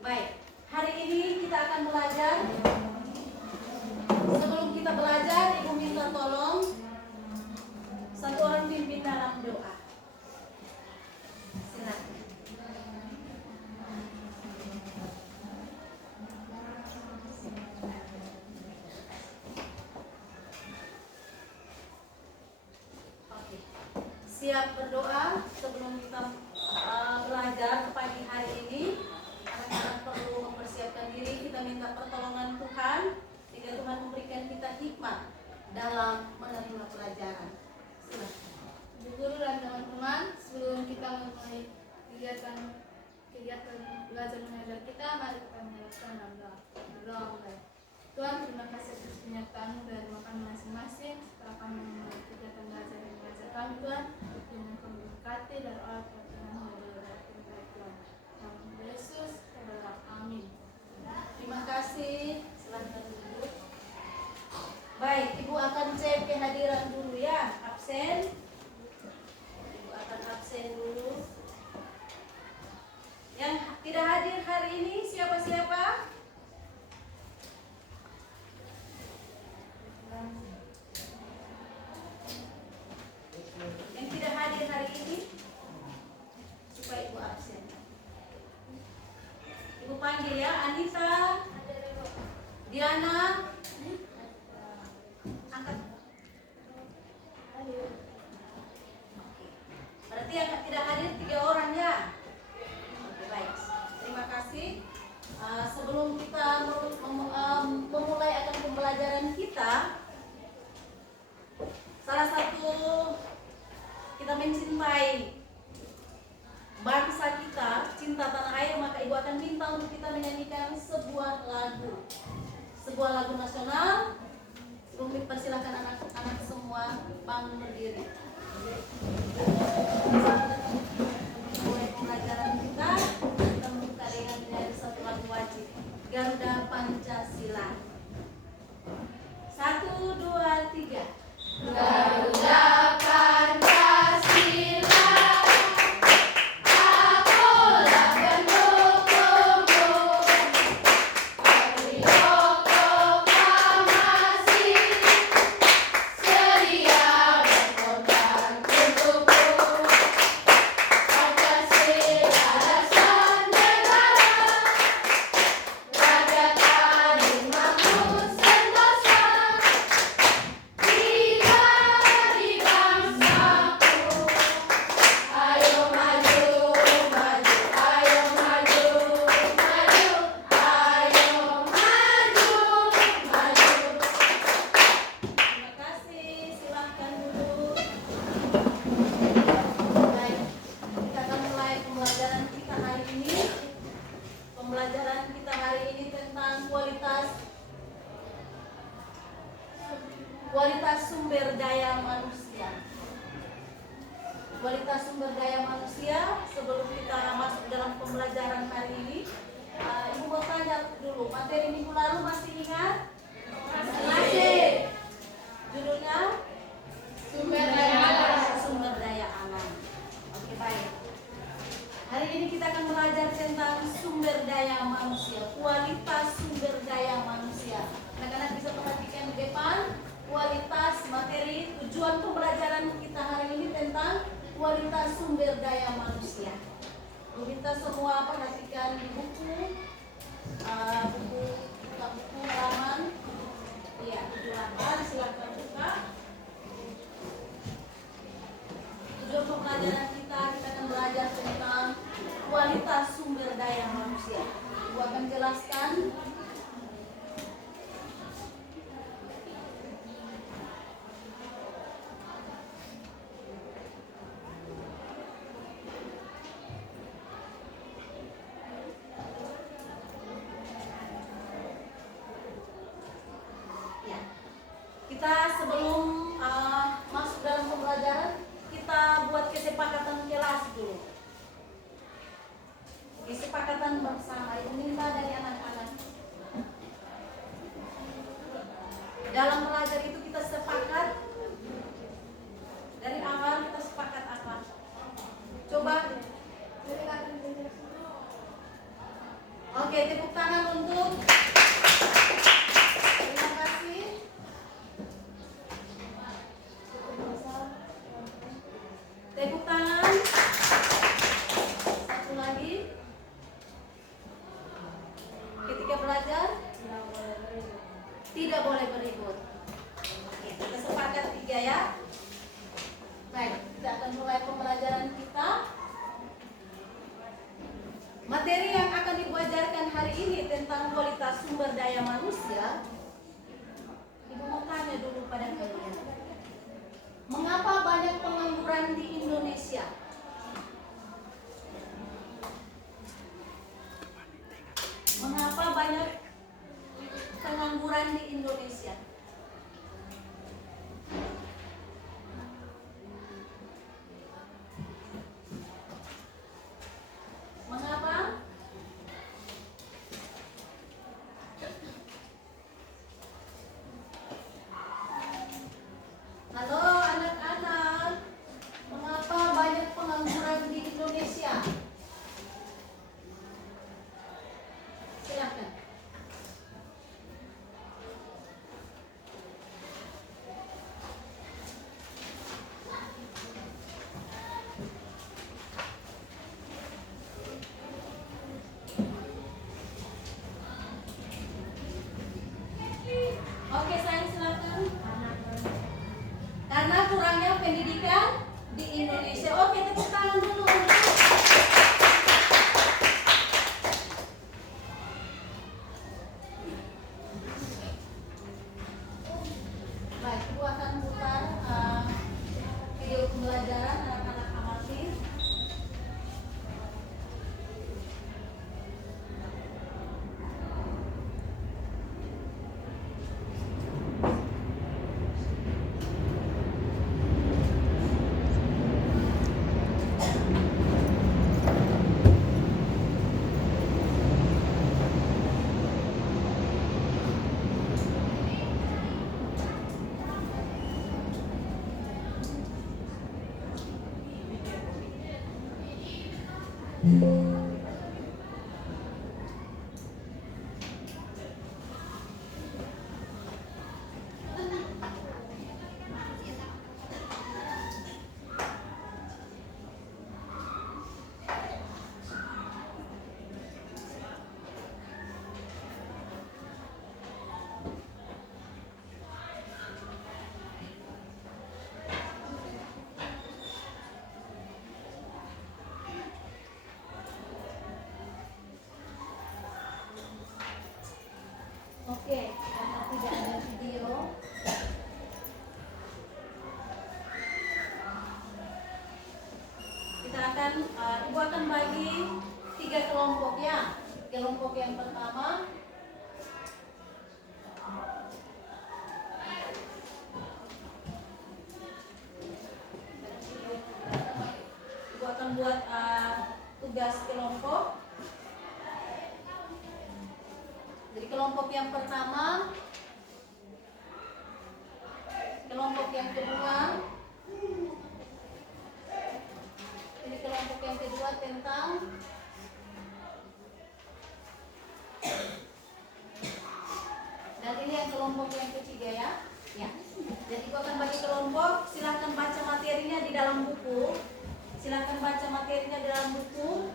Baik, hari ini kita akan belajar. Sebelum kita belajar, Ibu minta tolong satu orang pimpin dalam doa. Silakan. Oke. Siap berdoa sebelum kita belajar pagi hari ini. Anak-anak perlu mempersiapkan diri. Kita minta pertolongan Tuhan, sehingga Tuhan memberikan kita hikmat dalam menerima pelajaran. Silakan. Ibu guru dan teman-teman, sebelum kita memulai kegiatan belajar mengajar kita, mari kita menyerahkan dalam doa. Berdoa mulai. Tuhan, terima kasih atas penyertaan-Mu dari makan masing-masing. Setelah kami memulai kegiatan belajar dan mengajar kami, Tuhan, dengan kami berkati dan Allah Tuhan dari Tuhan. Nama Yesus, adalah amin. Terima kasih. Silakan duduk. Baik, Ibu akan cek kehadiran dulu ya. Absen. Ibu akan absen dulu. Yang tidak hadir hari ini siapa-siapa? Yang tidak hadir hari ini supaya Ibu absen. Ibu panggil ya, Anissa, Diana, angkat. Berarti yang tidak hadir 3 orang ya. Oke, baik. Terima kasih. Sebelum kita memulai akan pembelajaran kita, salah satu kita mencintai bangsa kita, cinta tanah air, maka Ibu akan minta untuk kita menyanyikan sebuah lagu nasional. Ibu persilahkan anak-anak semua bangun berdiri. Mulai pelajaran kita membuka dengan menyanyi satu lagu wajib, Garuda Pancasila. 1, 2, 3. Garuda Pancasila. Kualitas sumber daya manusia. Kualitas sumber daya manusia. Sebelum kita masuk dalam pembelajaran hari ini, Ibu mau tanya dulu, materi minggu lalu masih ingat? Masih. Judulnya Sumber daya alam. Sumber daya alam. Oke, baik. Hari ini kita akan belajar tentang sumber daya manusia, kualitas sumber daya manusia. Anak-anak bisa perhatikan di depan. Kualitas materi, tujuan pembelajaran kita hari ini tentang kualitas sumber daya manusia. Kita semua perhatikan di buku halaman 78, silakan buka. Tujuan pembelajaran kita akan belajar tentang kualitas sumber daya manusia. Ibu akan jelaskan. kita sebelum masuk dalam pembelajaran, kita buat kesepakatan kelas dulu. Kesepakatan bersama itu minta dari anak-anak. Dalam belajar itu kita sepakat dari awal, kita sepakat apa? Coba. Oke, tepuk tangan untuk. Terima kasih. Tepuk tangan. Satu lagi. Ketika belajar tidak boleh berikut. Oke, kita sepakat 3 ya. Baik, kita akan mulai pembelajaran kita. Materi yang akan diajarkan hari ini tentang kualitas sumber daya manusia. Ibu mau tanya dulu pada kalian. Mengapa banyak pengangguran di Indonesia? Mengapa banyak pengangguran di Indonesia? Mengapa? Halo anak-anak, mengapa banyak pengangguran di Indonesia? Silakan. Oke, saya silakan. Karena kurangnya pendidikan di Indonesia. Oke, tepuk tangan dulu. Baik, Ibu akan putar video pembelajaran anak-anak amati. Oke, karena tidak ada video, kita akan, Ibu akan bagi 3 kelompok ya. Kelompok yang pertama, Ibu akan buat tugas kelompok. Jadi kelompok yang pertama, kelompok yang kedua, ini kelompok yang kedua tentang dan ini yang kelompok yang ketiga ya. Ya. Jadi aku akan bagi kelompok, silahkan baca materinya di dalam buku. Silahkan baca materinya di dalam buku.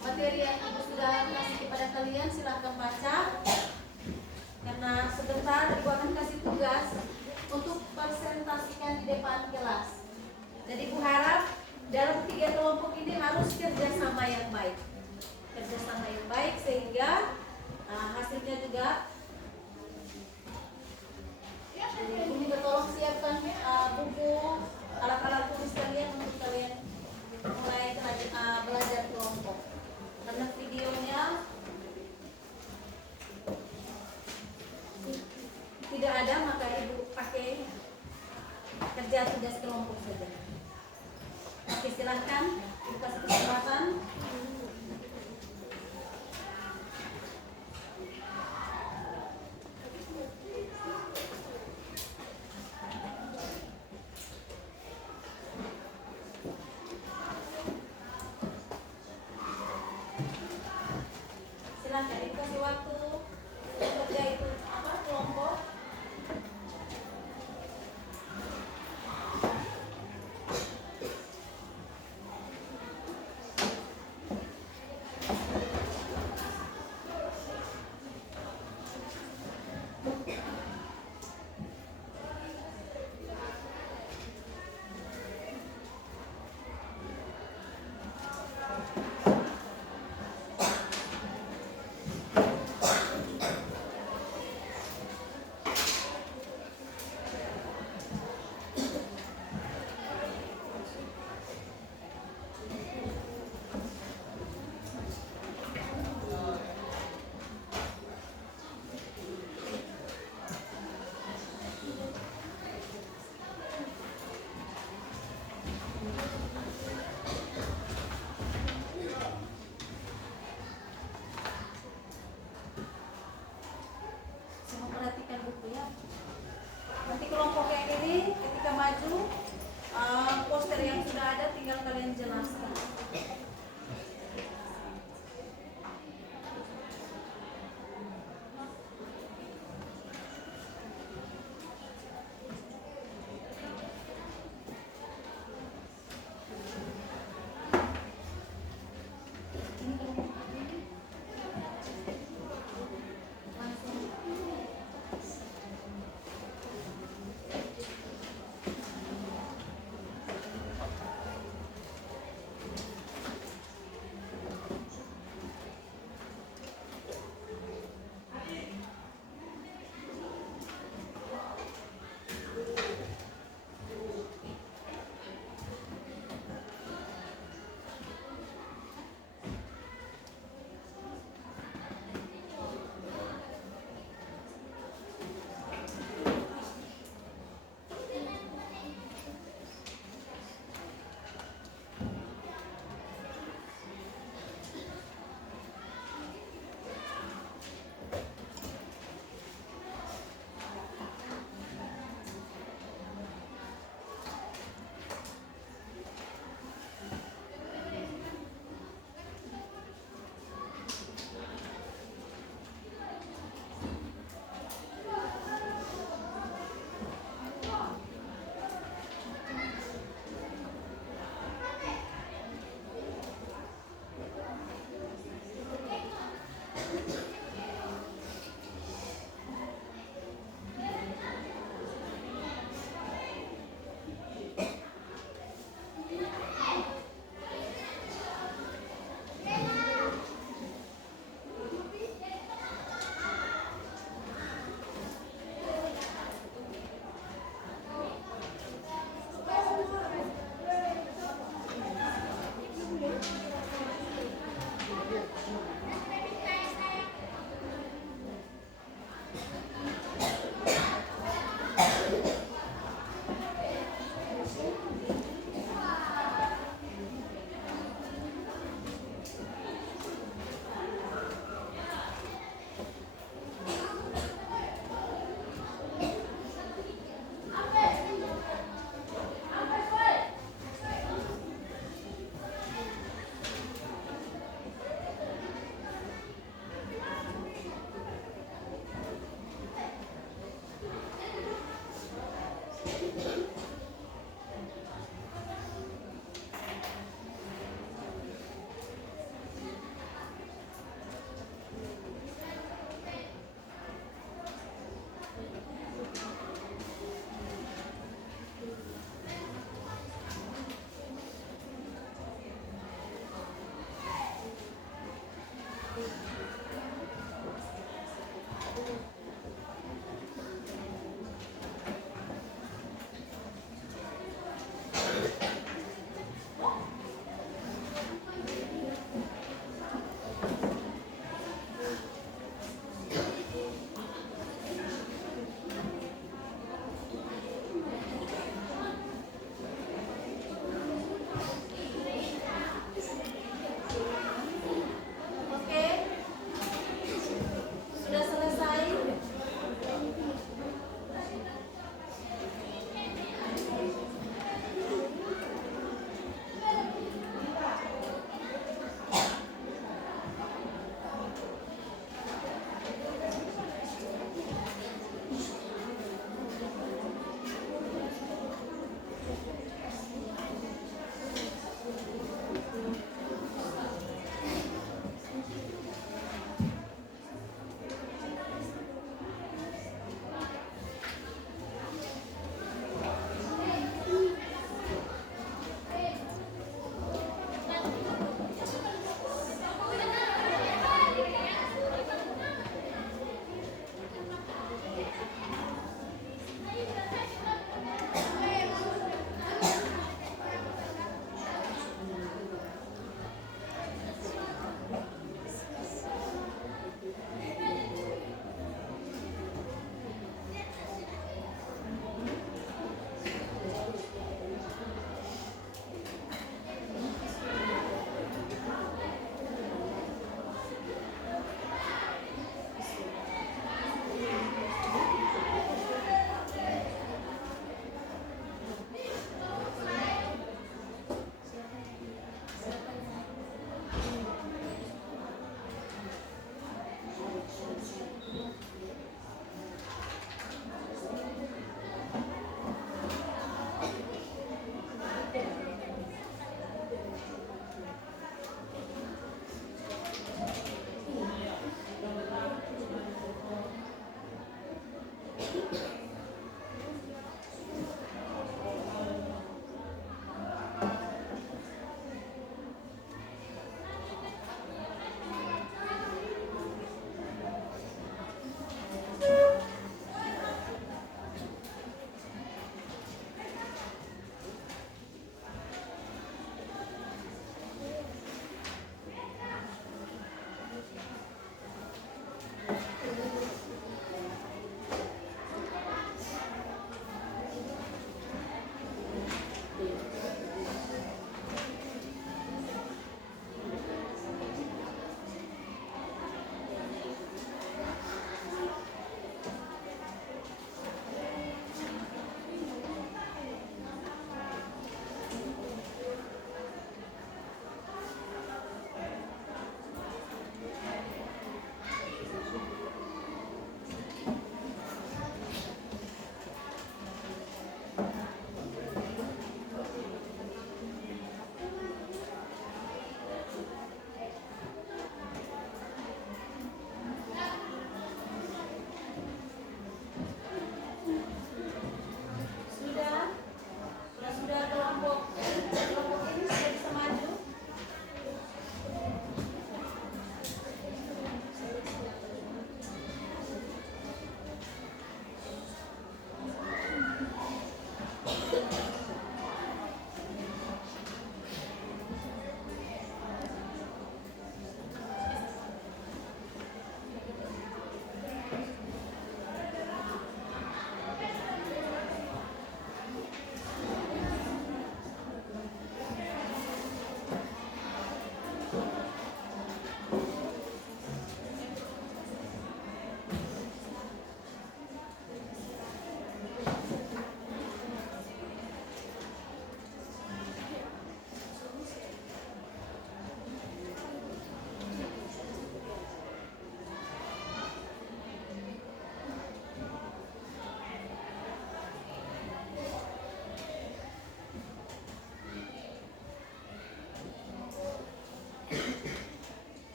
Materi yang Ibu sudah kasih kepada kalian silahkan baca. Karena sebentar Ibu akan kasih tugas untuk presentasikan di depan kelas. Jadi Ibu harap dalam 3 kelompok ini harus kerjasama yang baik. Kerjasama yang baik sehingga hasilnya juga. Jadi Ibu minta tolong siapkan buku, alat-alat tulis kalian untuk kalian mulai belajar kelompok. Karena videonya tidak ada, maka Ibu kerja tugas kelompok saja. Oke, silahkan kasih kesempatan. Silahkan dikasih waktu kerja itu apa kelompok. Semua perhatikan buku ya. Nanti kelompok kayak ini ketika maju poster yang sudah ada tinggal kalian jelaskan. Ini kelompok ini langsung.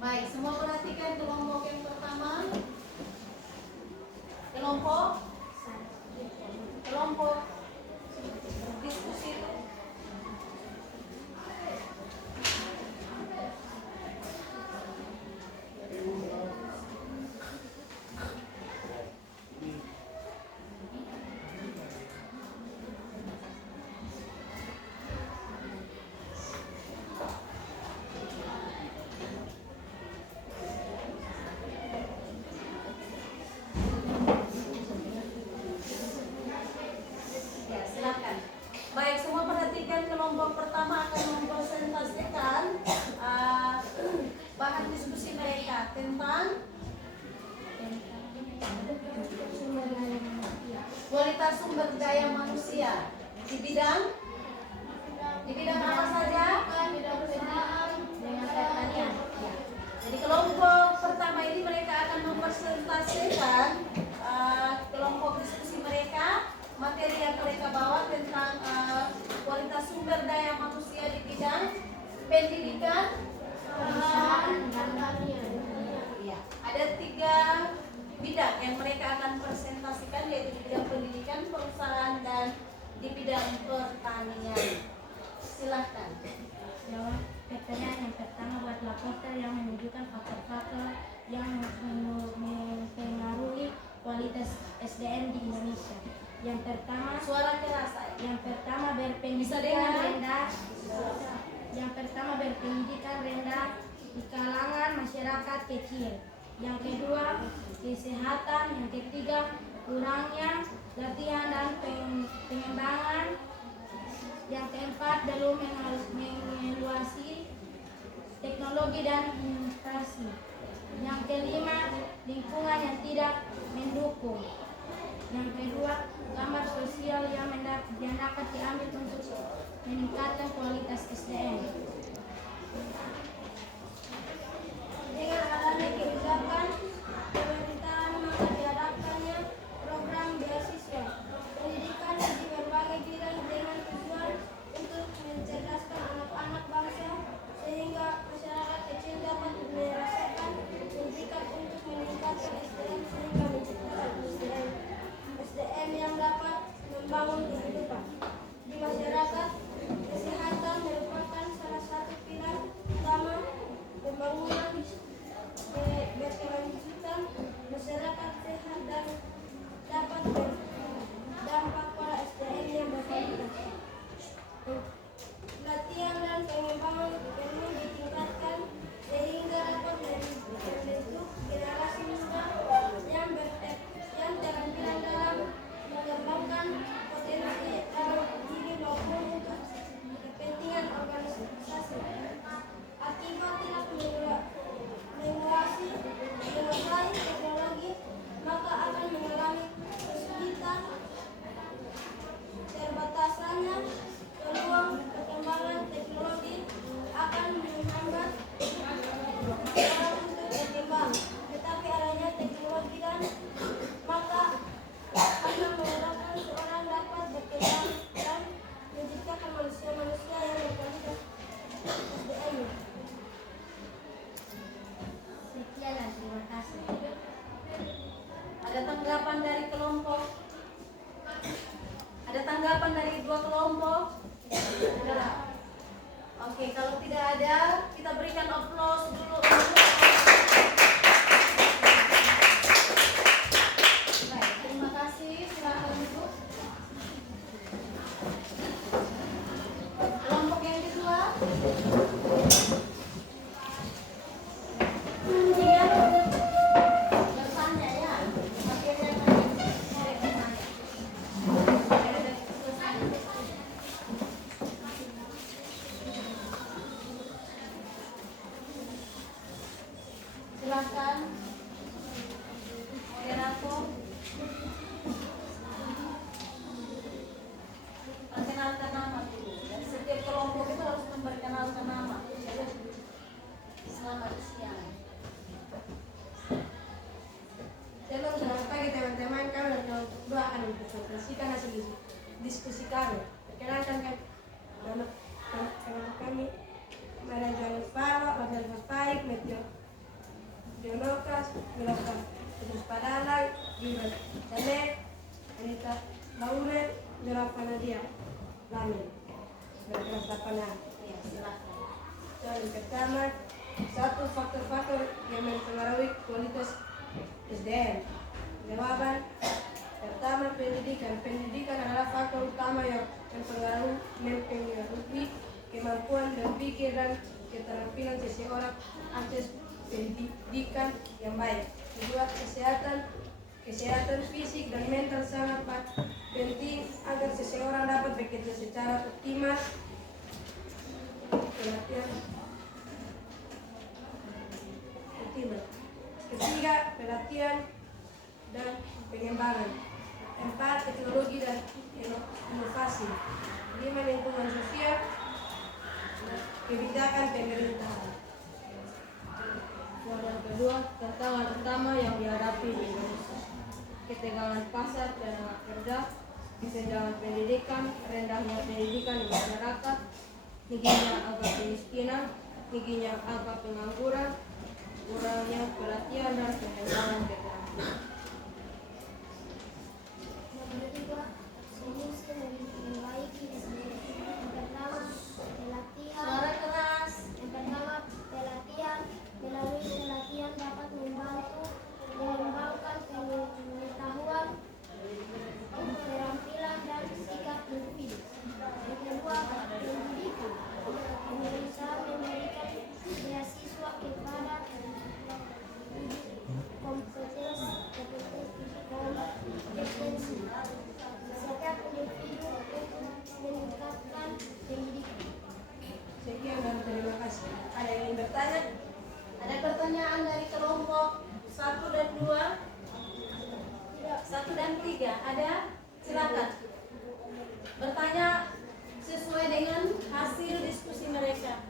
Baik, semua perhatikan kelompok yang pertama. Kelompok diskusi. Ya, silakan. Baik, semua perhatikan kelompok pertama akan mempresentasikan bahan diskusi mereka tentang kualitas sumber daya manusia di bidang apa saja? Dengan pertanian. Ya. Jadi kelompok pertama ini mereka akan mempresentasikan kelompok diskusi mereka, materi yang mereka bawa tentang kualitas sumber daya manusia di bidang pendidikan, perusahaan, dan pertanian. Ya. Ada 3 bidang yang mereka akan presentasikan, yaitu di bidang pendidikan, perusahaan, dan di bidang pertanian. Silahkan. Jawab pertanyaan yang pertama, buatlah poster yang menunjukkan faktor-faktor yang mempengaruhi kualitas SDM di Indonesia. Yang pertama, Suara keras. berpendidikan rendah. Yang pertama, berpendidikan rendah di kalangan masyarakat kecil. Yang kedua, kesehatan. Yang ketiga, kurangnya latihan dan pengembangan. Yang keempat, belum mengeluasi teknologi dan inovasi. Yang kelima, lingkungan yang tidak mendukung. Yang kedua, gambar sosial yang dapat diambil untuk meningkatkan kualitas SDM. Dengan adanya kebijakan pemerintahan, maka diadakannya program beasiswa pendidikan di berbagai bidang dengan tujuan untuk mencerdaskan anak-anak bangsa sehingga masyarakat kecil dapat merasakan pendidikan untuk meningkatkan SDM sehingga menciptakan SDM yang dapat membangun kehidupan di masyarakat. Kesehatan merupakan salah satu pilar utama pembangunan berkelanjutan masyarakat sehat dan dapat berdampak pada SDM yang berkualitas. Latihan dan pengembangan perlu ditingkatkan sehingga dapat membentuk generasi muda yang terangkat dalam mengembangkan potensi dalam diri maupun untuk kepentingan organisasi. Akibat tidak menguasai teknologi, maka akan mengalami kesulitan. Terbatasannya peluang perkembangan teknologi akan menghambat orang untuk berkembang. Tetapi adanya teknologi dan maka akan memudahkan seorang dapat berkembang dan menciptakan manusia-manusia yang berkualitas SDM. Sekian dan terima kasih. Ada tanggapan dari kelompok? Ada tanggapan dari 2 kelompok? Ada. Oke, kalau tidak ada, kita berikan aplaus dulu untuk. Baik, terima kasih. Silakan duduk. Kelompok yang kedua. Bertanya ya. Akhirnya silakan moderator perkenalkan nama dulu. Dan setiap kelompok itu harus memperkenalkan nama. Selamat siang. Selamat pagi teman-teman, kami dari kelompok 2 akan mempresentasikan hasil diskusi kami. Perkenalkan nama kami Maria Johannes Parwa, Rafael Faspaik, Meteo Leonokas, melakukan Petrus Padalang, Gilbert Janet, Anita Lauren, melakukan Nadia Lamin. Berkenasapan Ya, silakan. yang pertama, satu faktor-faktor yang mempengaruhi kualitas SDM. Jawaban pertama, pendidikan. Pendidikan adalah faktor utama yang mempengaruhi kemampuan berpikir dan keterampilan seseorang. Akses pendidikan yang baik. Kedua, kesehatan fisik dan mental sangat penting agar seseorang dapat bekerja secara optimal. Ketiga, pelatihan dan pengembangan. 4, teknologi dan inovasi. 5, lingkungan sosial, kebijakan pemerintah. Yang kedua, tantangan utama yang dihadapi di Indonesia: ketegangan pasar tenaga kerja, kesenjangan pendidikan, rendahnya pendidikan di masyarakat, tingginya angka kemiskinan, tingginya angka pengangguran, kurangnya pelatihan dan pengembangan keterampilan. Nomor 3, solusi memperbaiki SDM. Yang pertama, pelatihan. Suara keras. Yang pertama, pelatihan. Melalui pelatihan dapat membantu mengembangkan pengetahuan, keterampilan, dan sikap individu. Yang kedua, pendidikan. Pemerintah memberikan beasiswa kepada kompetensi setiap individu untuk meningkatkan pendidikan. Sekian dan terima kasih. Ada yang ingin bertanya? Ada pertanyaan dari kelompok 1 dan 2? 1 dan 3 ada? Silakan. Bertanya sesuai dengan hasil diskusi mereka.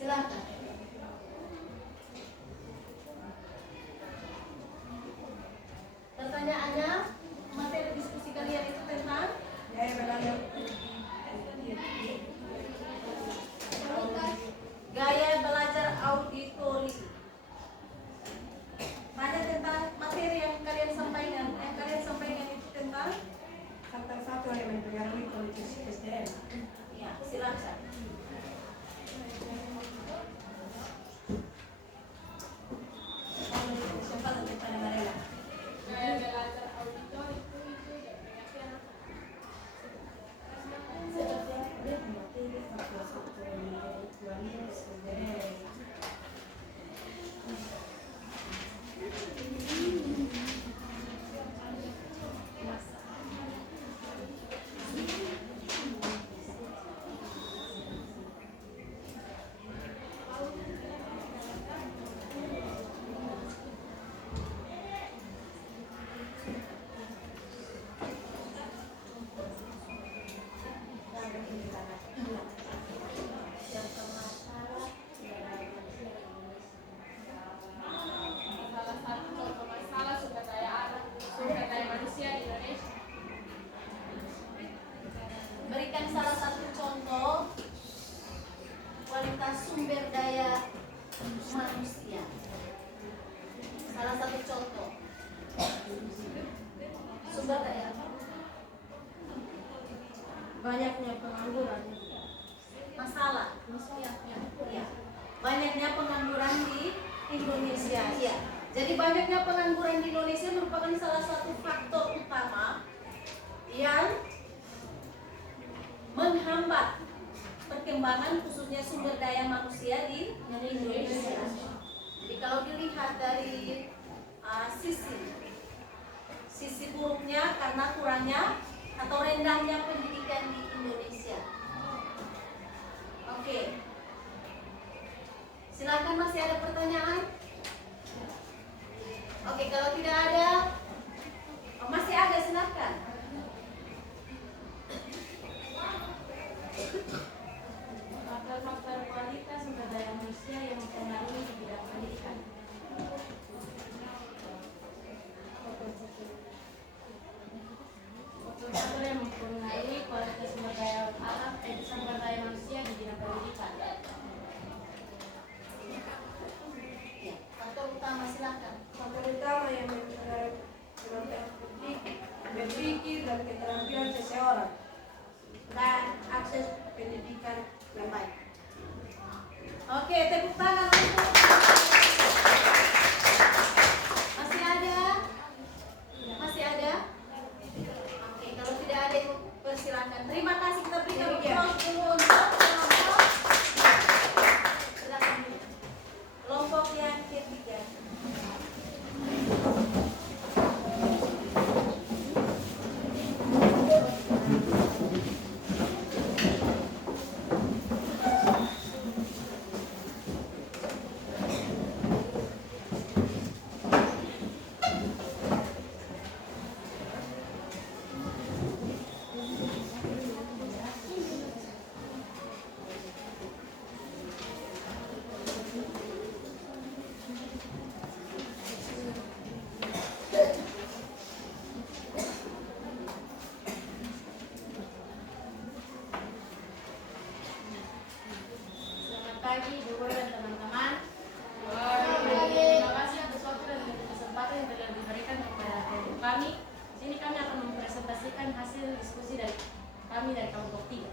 Silakan. Pertanyaannya, materi diskusi kalian itu tentang gaya belajar auditori. Banyak tentang materi yang kalian sampaikan. Yang kalian sampaikan itu tentang Faktor-faktor yang mempengaruhi kualitas SDM. ya, silakan. Kesempatan kita dengarkan. Gaya belajar auditor itu salah satu contoh masalah sumber daya manusia di Indonesia. Berikan salah satu contoh kualitas sumber daya manusia. Salah satu contoh sumber daya. Banyaknya pengangguran. Masalah. Ya. Banyaknya pengangguran di Indonesia. Ya. Jadi banyaknya pengangguran di Indonesia merupakan salah satu faktor utama yang menghambat perkembangan khususnya sumber daya manusia di Indonesia. Jadi kalau dilihat dari sisi buruknya karena kurangnya atau rendahnya pendidikan di Indonesia. Oke. Silakan, masih ada pertanyaan? Oke, kalau tidak ada, masih ada, silakan. Faktor-faktor kualitas sumber daya manusia yang mempengaruhi di bidang pendidikan. Faktor-faktor yang mempengaruhi Oke, tepuk tangan untuk masih ada? Masih ada? Oke, kalau tidak ada itu persilakan. Terima kasih, kita berikan applause dulu untuk kelompok yang ketiga. Selamat pagi, Bu Guru dan teman-teman. Terima kasih atas waktu dan kesempatan yang telah diberikan kepada kelompok kami. Di sini kami akan mempresentasikan hasil diskusi dari kami dari kelompok 3.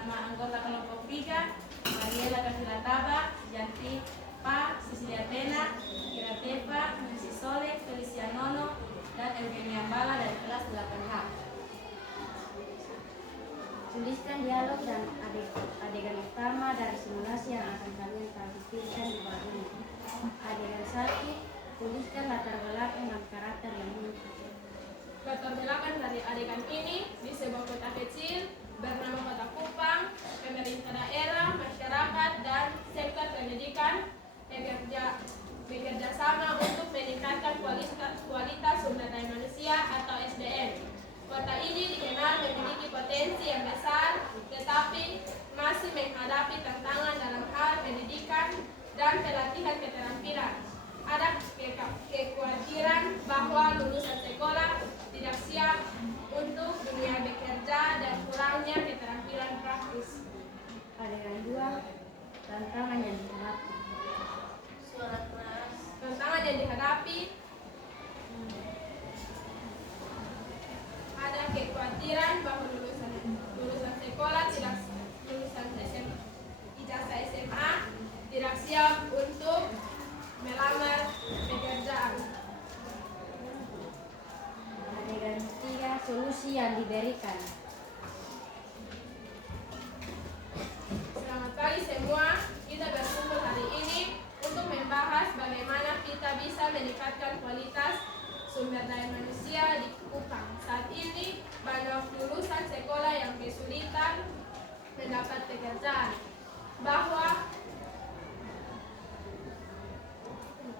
Nama anggota kelompok 3: Mariela Kafilataba, Yanti Pa, Cecilia Tena, Kira Tepa, Nancy Soleh, Felicia Nono, dan Eugenia Bala dari kelas 8H. Tuliskan dialog dan adegan utama dari simulasi yang akan kalian tampilkan di bawah ini. Adegan 1, tuliskan latar belakang dan karakter yang muncul. Latar belakang dari adegan ini di sebuah kota kecil bernama Kota Kupang, pemerintah daerah, masyarakat, dan sektor pendidikan bekerja sama untuk meningkatkan kualitas sumber daya manusia atau SDM. Kota ini dikenal memiliki potensi yang besar, tetapi masih menghadapi tantangan dalam hal pendidikan dan pelatihan keterampilan. Ada kekhawatiran bahwa lulusan sekolah tidak siap untuk dunia bekerja dan kurangnya keterampilan praktis. Adegan 2, tantangan yang dihadapi. Suara keras. Tantangan yang dihadapi ada kekhawatiran bahwa lulusan sekolah ijazah SMA tidak siap untuk melamar pekerjaan. Adegan 3, solusi yang diberikan. Selamat pagi semua, kita berkumpul hari ini untuk membahas bagaimana kita bisa meningkatkan kualitas sumber daya manusia di Kupang. Saat ini banyak lulusan sekolah yang kesulitan mendapat pekerjaan. Bahwa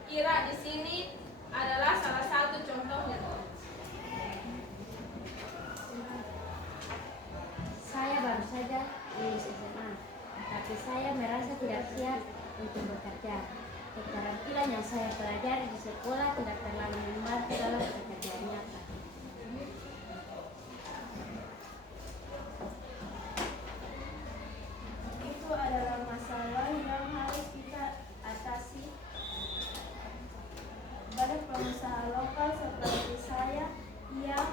Ira di sini adalah salah satu contohnya. Saya baru saja lulus SMA, tapi saya merasa tidak siap untuk bekerja. Keterampilan yang saya pelajari di sekolah tidak terlalu membantu dalam pekerjaan nyata. Itu adalah masalah yang harus kita atasi. Banyak pengusaha lokal seperti saya yang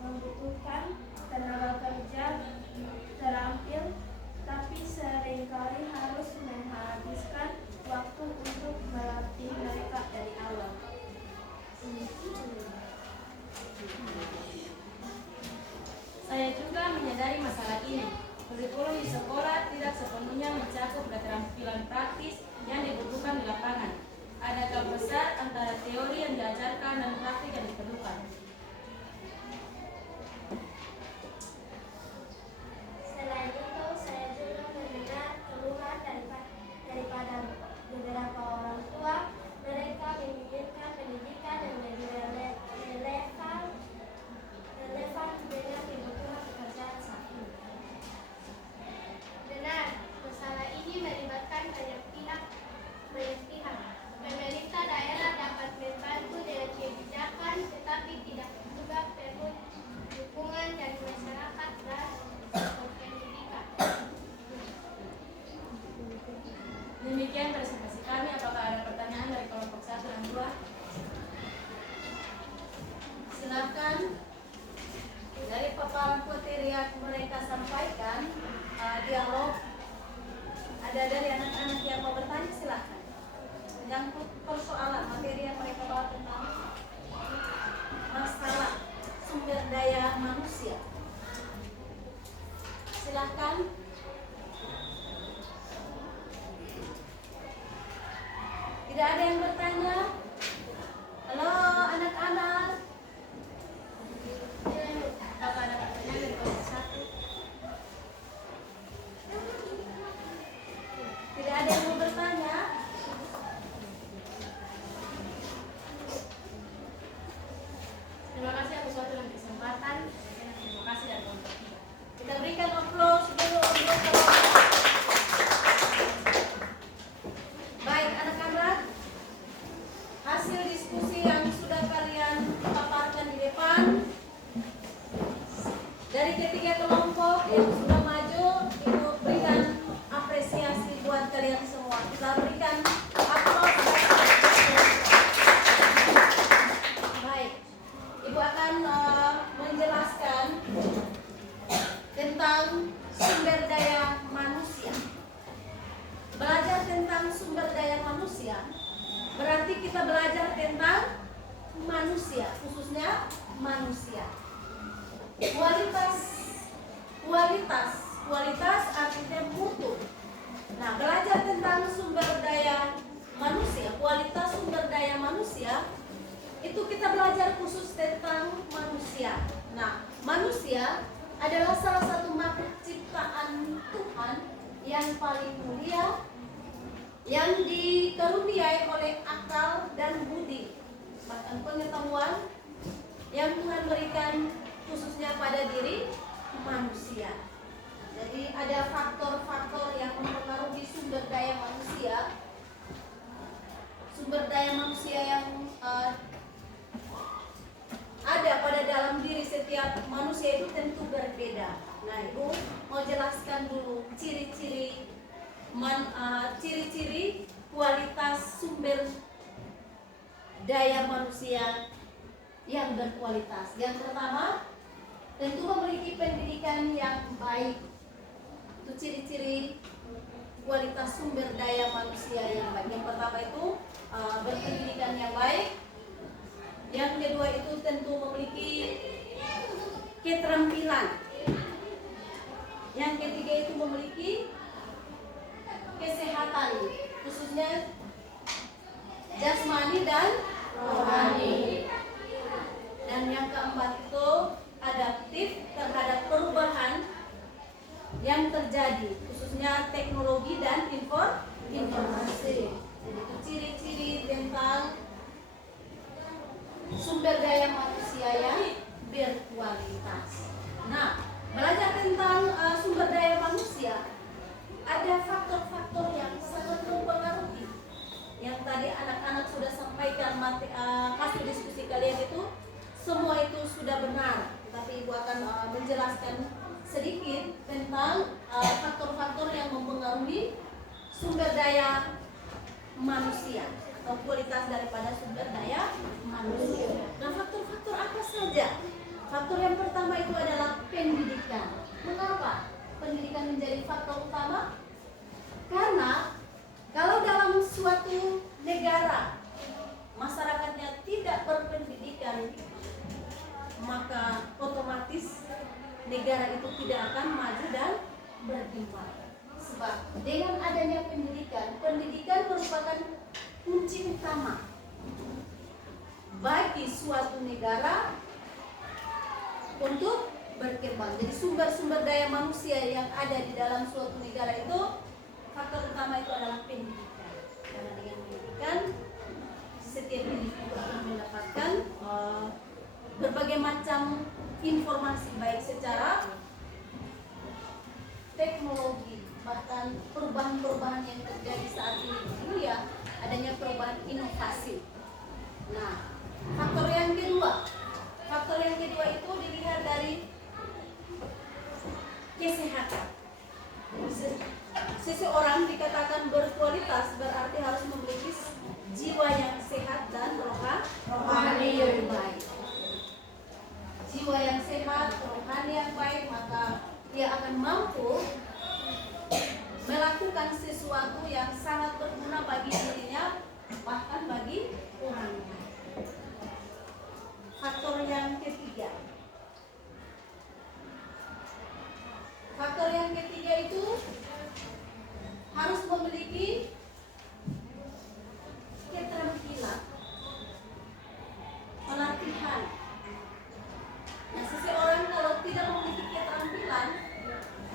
membutuhkan tenaga kerja terampil, tapi seringkali harus menghabiskan waktu untuk melatih mereka dari awal. Saya juga menyadari masalah ini. Kurikulum di sekolah tidak sepenuhnya mencakup keterampilan praktis yang dibutuhkan di lapangan. Ada gap besar antara teori yang diajarkan dan praktik yang diperlukan. Selain itu, saya juga mendengar keluhan daripada beberapa orang tua. Mereka menginginkan pendidikan yang lebih relevan dengan kebutuhan pekerjaan saat ini. Benar, masalah ini melibatkan banyak pihak. Pemerintah daerah dapat membantu dengan kebijakan, tetapi tidak juga perlu dukungan dari masyarakat dan sektor pendidikan. Demikian presentasi kami. Apakah ada pertanyaan dari kelompok 1 dan 2? Silakan. Dari paparan materi yang mereka sampaikan, dialog Silahkan. Tidak ada yang bertanya? Halo anak-anak. Apa ada pertanyaan dari kelompok 1? Tidak ada yang mau bertanya? Terima kasih atas waktu dan kesempatan. Terima kasih dan kelompok 3. Kita berikan applause dulu untuk baik anak-anak. Hasil diskusi yang sudah kalian paparkan di depan dari ketiga kelompok yang sudah maju, Ibu berikan apresiasi buat kalian semua. Kita berikan applause. Baik, Ibu akan menjelaskan tentang sumber daya manusia. Belajar tentang sumber daya manusia berarti kita belajar tentang manusia, khususnya manusia. Kualitas artinya mutu. Nah, belajar tentang sumber daya manusia, kualitas sumber daya manusia, itu kita belajar khusus tentang manusia. Nah, manusia adalah salah satu makhluk ciptaan Tuhan yang paling mulia, yang dikaruniai oleh akal dan budi, bahkan pengetahuan yang Tuhan berikan khususnya pada diri manusia. Jadi ada faktor-faktor yang mempengaruhi sumber daya manusia. Sumber daya manusia yang ada pada dalam diri setiap manusia itu tentu berbeda. Nah, Ibu mau jelaskan dulu ciri-ciri kualitas sumber daya manusia yang berkualitas. Yang pertama, tentu memiliki pendidikan yang baik. Itu ciri-ciri kualitas sumber daya manusia yang baik. Yang pertama itu berpendidikan yang baik. Yang kedua itu tentu memiliki keterampilan. Yang ketiga itu memiliki kesehatan, khususnya jasmani dan rohani. Dan yang keempat itu adaptif terhadap perubahan yang terjadi, khususnya teknologi dan informasi. Jadi itu ciri-ciri tentang sumber daya manusia yang berkualitas. Nah, belajar tentang sumber daya manusia, ada faktor-faktor yang sangat mempengaruhi. Yang tadi anak-anak sudah sampaikan hasil diskusi kalian itu, semua itu sudah benar. Tetapi Ibu akan menjelaskan sedikit tentang faktor-faktor yang mempengaruhi sumber daya manusia atau kualitas daripada sumber daya manusia. Nah, faktor-faktor apa saja? Faktor yang pertama itu adalah pendidikan. Mengapa pendidikan menjadi faktor utama? Karena kalau dalam suatu negara masyarakatnya tidak berpendidikan, maka otomatis negara itu tidak akan maju dan berkembang. Sebab dengan adanya pendidikan merupakan kunci utama bagi suatu negara untuk berkembang. Jadi sumber-sumber daya manusia yang ada di dalam suatu negara itu, faktor utama itu adalah pendidikan. Karena dengan pendidikan setiap individu akan mendapatkan berbagai macam informasi, baik secara teknologi, bahkan perubahan-perubahan yang terjadi saat ini di dunia, adanya perubahan inovasi. Nah, faktor yang kedua itu dilihat dari kesehatan. Seseorang dikatakan berkualitas berarti harus memiliki jiwa yang sehat dan rohani yang baik. Jiwa yang sehat, rohani yang baik, maka dia akan mampu melakukan sesuatu yang sangat berguna bagi dirinya, bahkan bagi orang lain. Faktor yang itu harus memiliki keterampilan pelatihan. Nah, seseorang kalau tidak memiliki keterampilan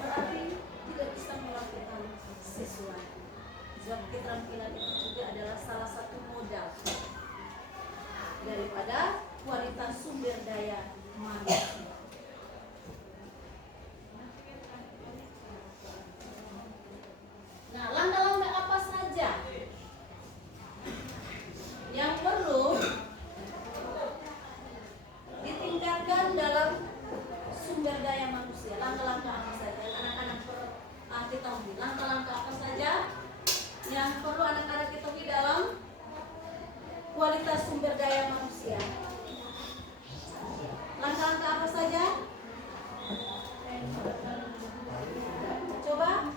berarti tidak bisa melakukan sesuatu. Sebab keterampilan itu juga adalah salah satu modal daripada kualitas sumber daya manusia. Nah, langkah-langkah apa saja yang perlu ditingkatkan dalam sumber daya manusia? Langkah-langkah apa saja yang anak-anak perlu ketahui? Langkah-langkah apa saja yang perlu anak-anak ketahui dalam kualitas sumber daya manusia? Langkah-langkah apa saja? Coba,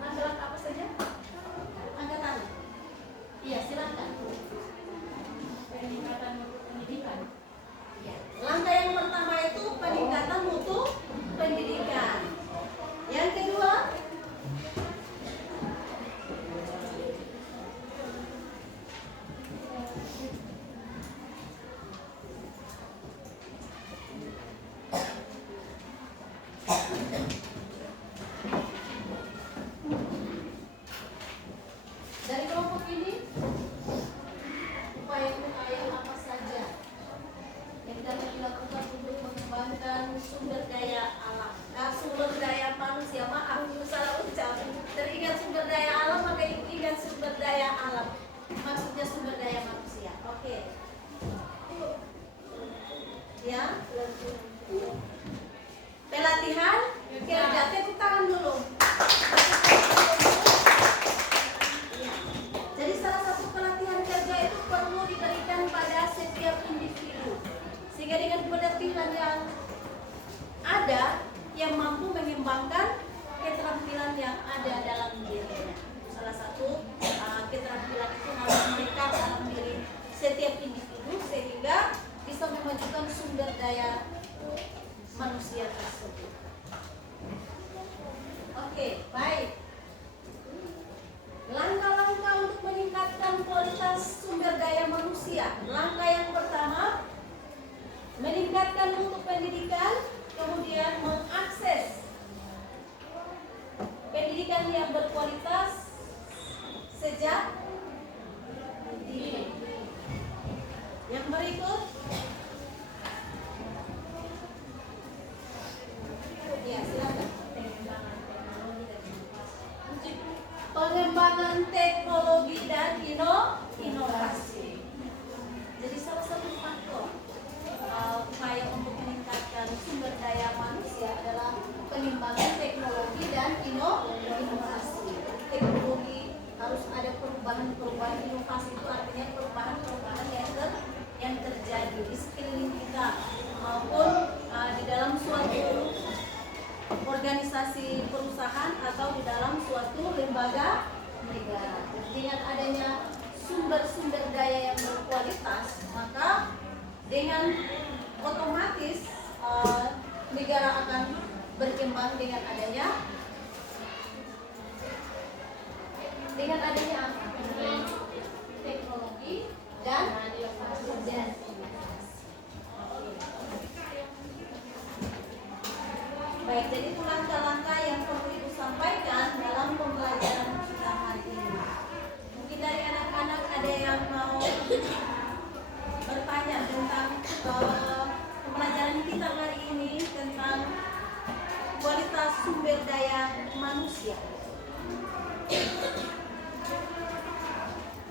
langkah-langkah apa saja? Angkat tangan. Iya, silakan. Peningkatan mutu pendidikan. Ya. Langkah yang pertama itu peningkatan mutu pendidikan. Yang kedua, dari kelompok ini upaya-upaya apa saja yang dapat dilakukan untuk mengembangkan sumber daya alam, sumber daya manusia. Maaf, salah ucap. Teringat sumber daya alam maka ingat sumber daya alam. Maksudnya sumber daya manusia. Oke. Ya. Pelatihan kerja. Tepuk tangan dulu. Jadi salah satu pelatihan kerja itu perlu diberikan pada setiap individu, sehingga dengan pelatihan yang ada yang mampu mengembangkan keterampilan yang ada dalam dirinya. Salah satu keterampilan itu harus melekat dalam diri setiap individu sehingga bisa memajukan sumber daya manusia tersebut. Oke, baik. Langkah-langkah untuk meningkatkan kualitas sumber daya manusia. Langkah yang pertama, meningkatkan mutu pendidikan, kemudian mengakses pendidikan yang berkualitas sejak dini. Yang berikut, ya silakan. Pengembangan teknologi dan inovasi. Jadi salah satu faktor upaya untuk meningkatkan sumber daya manusia adalah pengembangan teknologi dan inovasi. Teknologi harus ada perubahan-perubahan, inovasi itu artinya perubahan-perubahan yang terjadi di sekeliling kita maupun di dalam suatu organisasi perusahaan atau di dalam suatu lembaga negara. Dengan adanya sumber-sumber daya yang berkualitas, maka dengan otomatis negara akan berkembang dengan adanya teknologi dan baik, jadi itu langkah-langkah yang perlu Ibu sampaikan dalam pembelajaran kita hari ini. Mungkin dari anak-anak ada yang mau bertanya tentang pembelajaran kita hari ini tentang kualitas sumber daya manusia.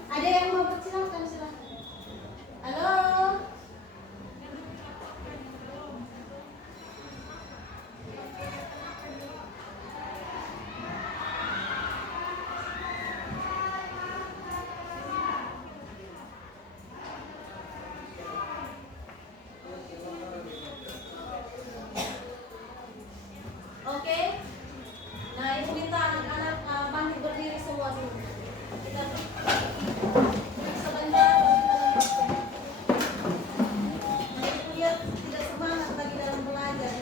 Ada yang mau bersilakan, silakan. Halo. Oke. Nah, Ibu minta anak-anak bangkit berdiri semua dulu. Kita sebentar kita lanjutkan. Nah, Ibu lihat tidak semangat lagi dalam belajar.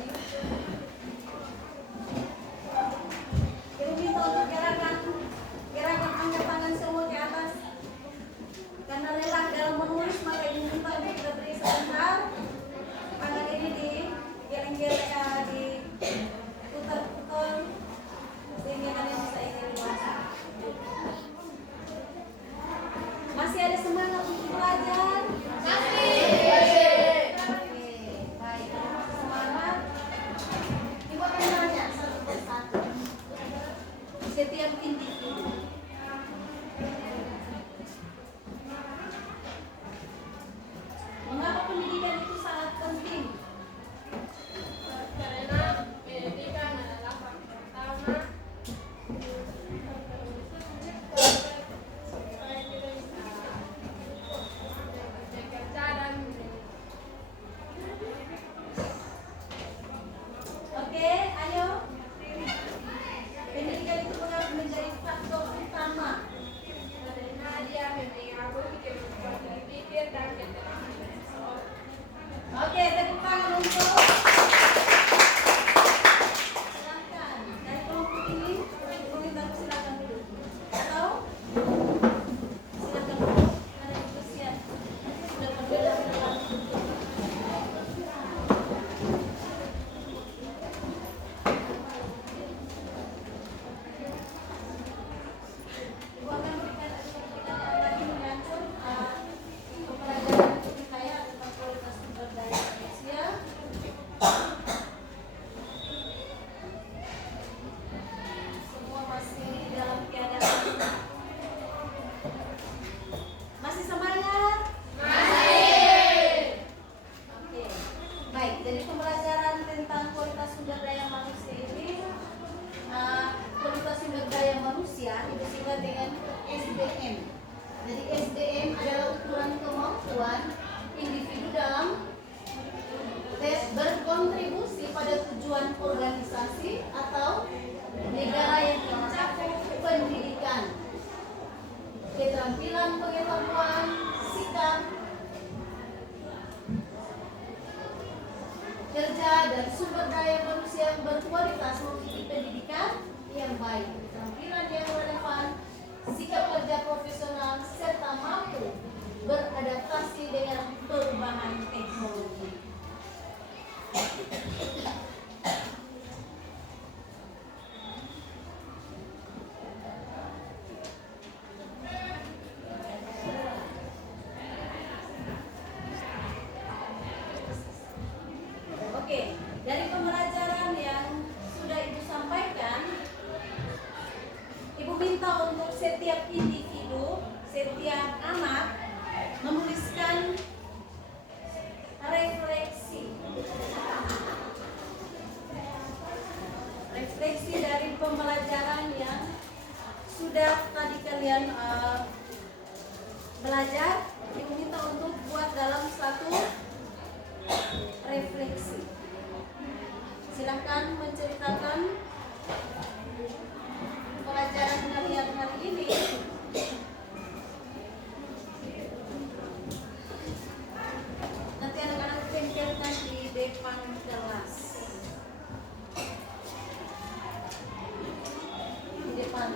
demokrasi atau negara yang mencakup pendidikan, keterampilan pengetahuan, sikap, kerja dan sumber daya manusia yang berkualitas memiliki pendidikan yang baik, keterampilan yang relevan, sikap kerja profesional, serta mampu beradaptasi dengan perubahan teknologi. Oke, dari pembelajaran yang sudah Ibu sampaikan, Ibu minta untuk setiap individu, setiap anak menuliskan refleksi dari pembelajaran yang sudah tadi kalian belajar. Ibu minta untuk buat dalam satu refleksi. Silahkan menceritakan pelajaran kalian hari ini. Nanti anak-anak tempelkan di depan kelas. Di depan.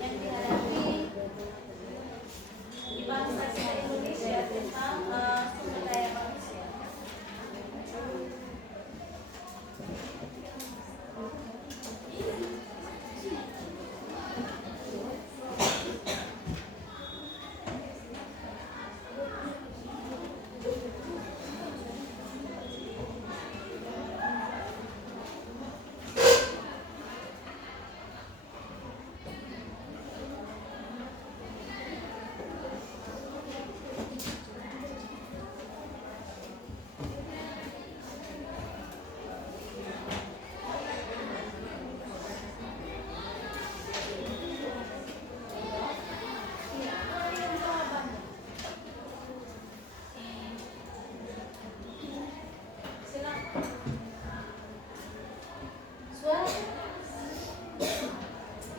yang dihadapi di bangsa kita Indonesia tentang sumber daya manusia.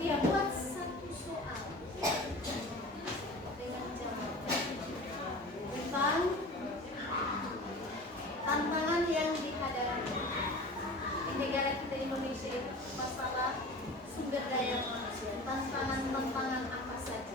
Iya, buat satu soal dengan jawaban tentang tantangan yang dihadapi di negara kita Indonesia itu masalah sumber daya manusia. Tantangan apa saja?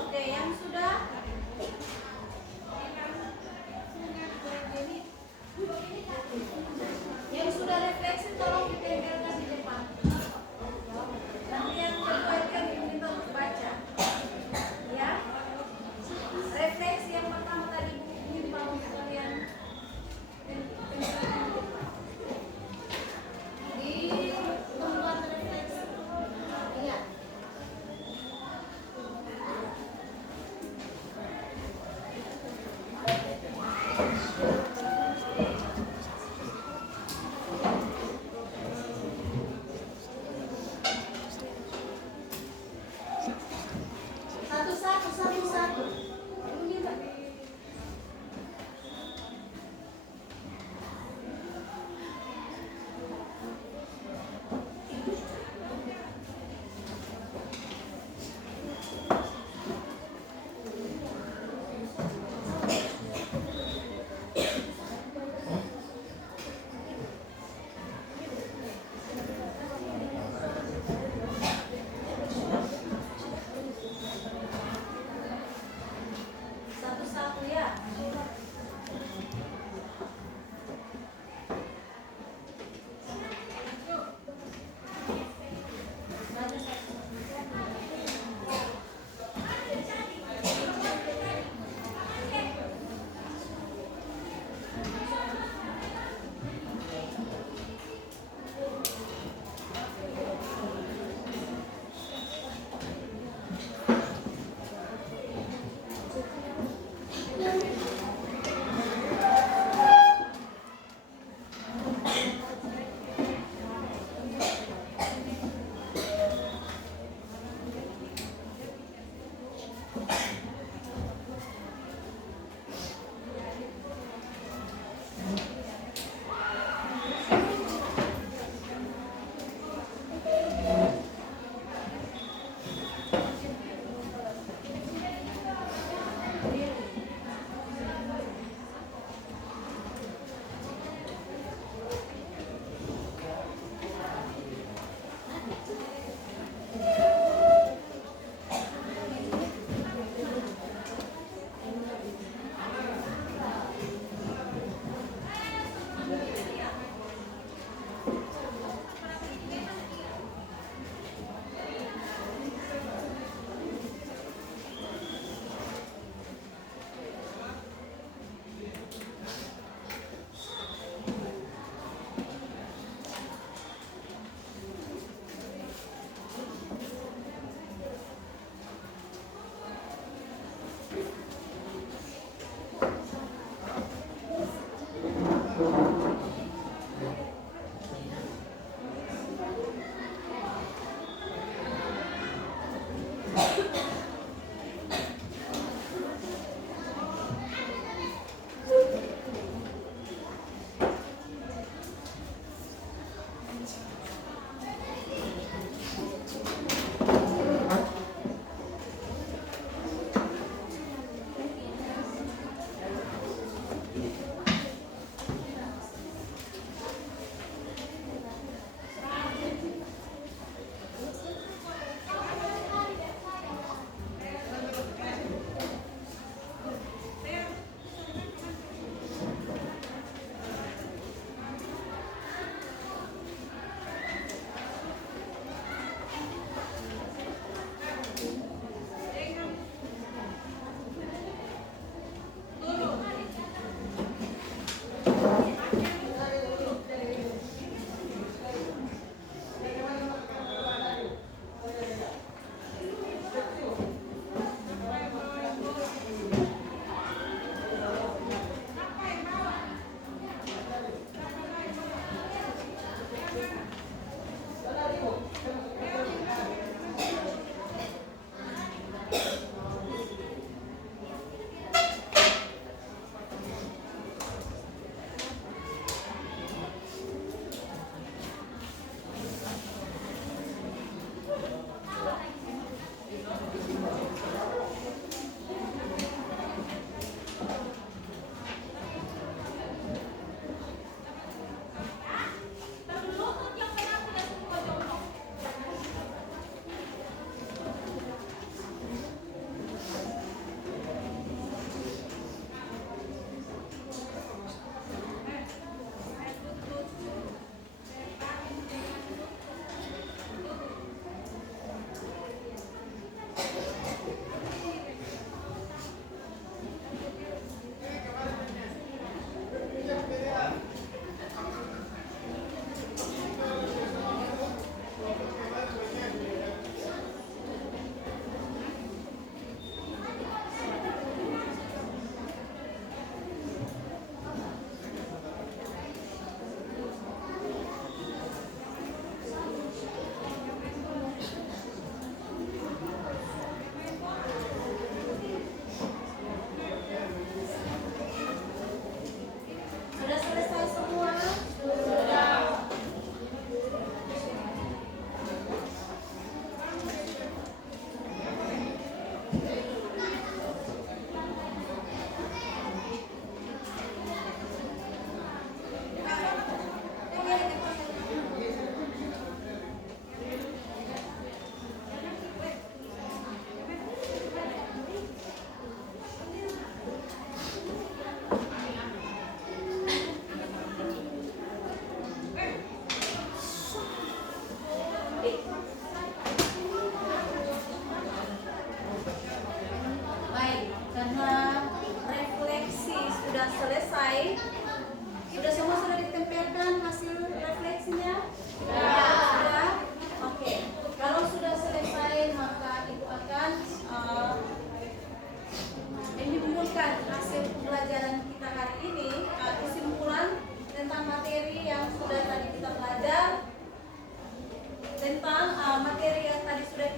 Oke, yang sudah refleksi tolong ditempelkan di depan. Nanti yang terbaikkan diminta untuk baca. Ya. Refleksi yang pertama tadi ini mau kalian tempelkan di depan. Di membuat refleksi. Ingat. Satu-satu. Ini Mbak.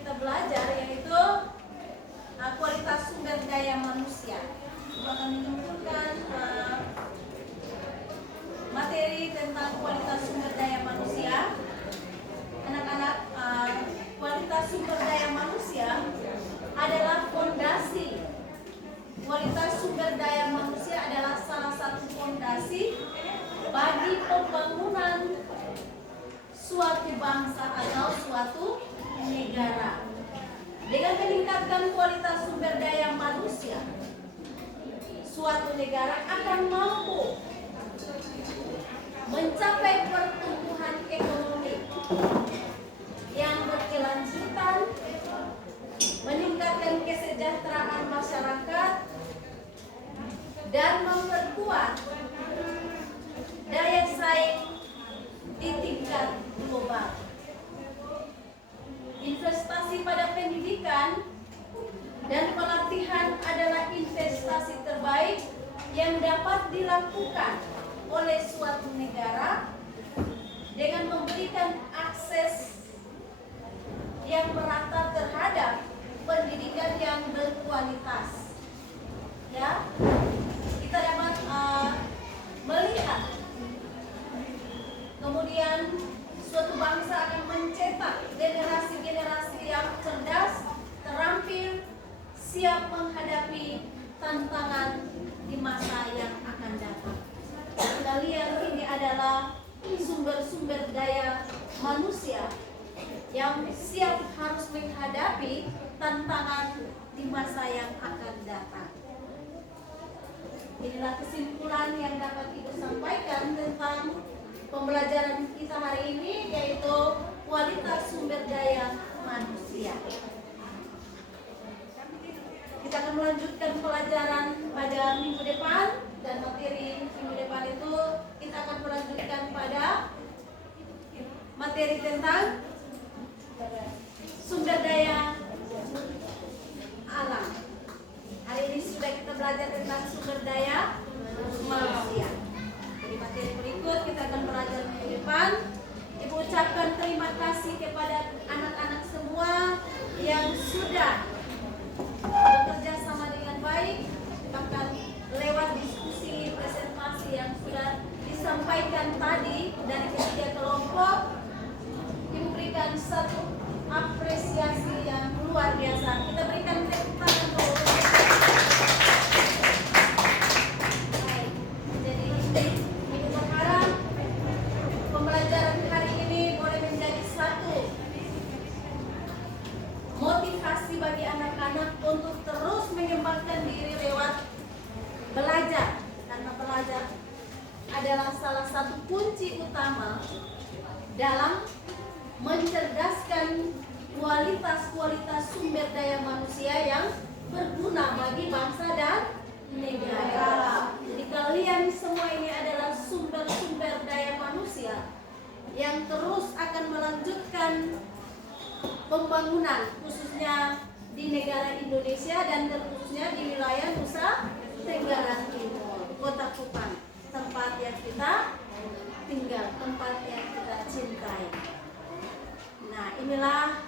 kita belajar yaitu kualitas sumber daya manusia. Akan menunjukkan materi tentang kualitas sumber daya manusia. Anak-anak, kualitas sumber daya manusia adalah fondasi. Kualitas sumber daya manusia adalah salah satu fondasi bagi pembangunan suatu bangsa atau suatu negara. Dengan meningkatkan kualitas sumber daya manusia, suatu negara akan mampu mencapai pertumbuhan ekonomi yang berkelanjutan, meningkatkan kesejahteraan masyarakat, dan memperkuat daya saing di tingkat global. Investasi pada pendidikan dan pelatihan adalah investasi terbaik yang dapat dilakukan oleh suatu negara dengan memberikan akses yang merata terhadap pendidikan yang berkualitas. Ya, kita dapat melihat kemudian suatu bangsa akan mencetak generasi-generasi yang cerdas, terampil, siap menghadapi tantangan di masa yang akan datang. Kita lihat ini adalah sumber-sumber daya manusia yang siap harus menghadapi tantangan di masa yang akan datang. Inilah kesimpulan yang dapat Ibu sampaikan tentang pembelajaran kita hari ini, yaitu kualitas sumber daya manusia. Kita akan melanjutkan pelajaran pada minggu depan, dan materi minggu depan itu kita akan melanjutkan pada materi tentang sumber daya alam. Hari ini sudah kita belajar tentang sumber daya manusia. Di materi berikut kita akan belajar minggu depan. Ibu ucapkan terima kasih kepada anak-anak semua yang sudah bekerja sama dengan baik, bahkan lewat diskusi presentasi yang sudah disampaikan tadi dari ketiga kelompok. Ibu berikan satu apresiasi yang luar biasa. Kita berikan tepuk tangan dulu. Ibu berharap pembelajaran hari ini boleh menjadi satu motivasi bagi anak-anak untuk terus mengembangkan diri lewat belajar, karena belajar adalah salah satu kunci utama dalam mencerdaskan kualitas sumber daya manusia yang berguna bagi bangsa dan negara. Jadi kalian semua ini adalah sumber-sumber daya manusia yang terus akan melanjutkan pembangunan, khususnya di negara Indonesia dan terkhususnya di wilayah Nusa Tenggara Timur, Kota Kupang, tempat yang kita tinggal, tempat yang kita cintai. Nah, inilah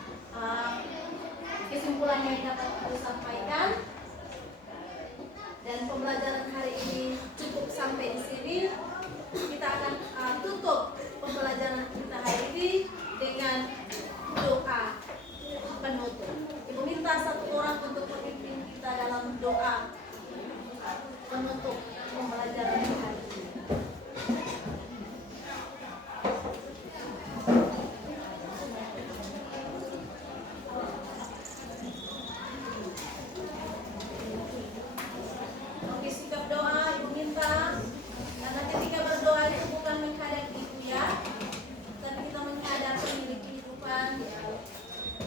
kesimpulan yang dapat saya sampaikan, dan pembelajaran hari ini cukup sampai di sini. Kita akan tutup pembelajaran kita hari ini dengan doa penutup. Ibu minta satu orang untuk memimpin kita dalam doa penutup pembelajaran hari ini. Oke, sikap doa Ibu minta, karena ketika berdoa itu bukan menghadap Ibu ya, tapi kita menghadap pemilik kehidupan,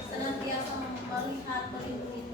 senantiasa melihat, melindungi